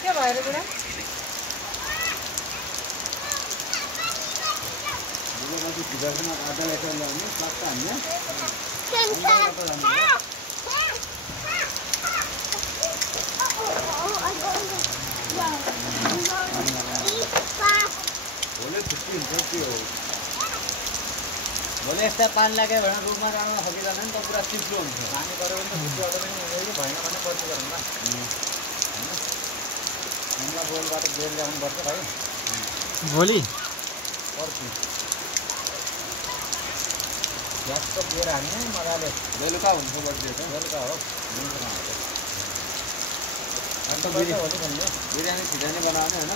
के भएर बुढा भोलि यस्ता पानी लाग्यो भने रुममा जानु सकिँदैन नि त पुरा चिप्लो हुन्छ पानी पऱ्यो भने त छुट्टी अगाडि पनि हुँदैन भएन भने पर्छ गरौँ ल हामीलाई बोलबाट बेर ल्याउनुपर्छ भाइ भोलि पर्छ ग्यासको बेर हान्ने मजाले बेलुका हुन्छ बर्थडे त बेलुका हो अन्त बिरयानी छिटो नै बनाउने होइन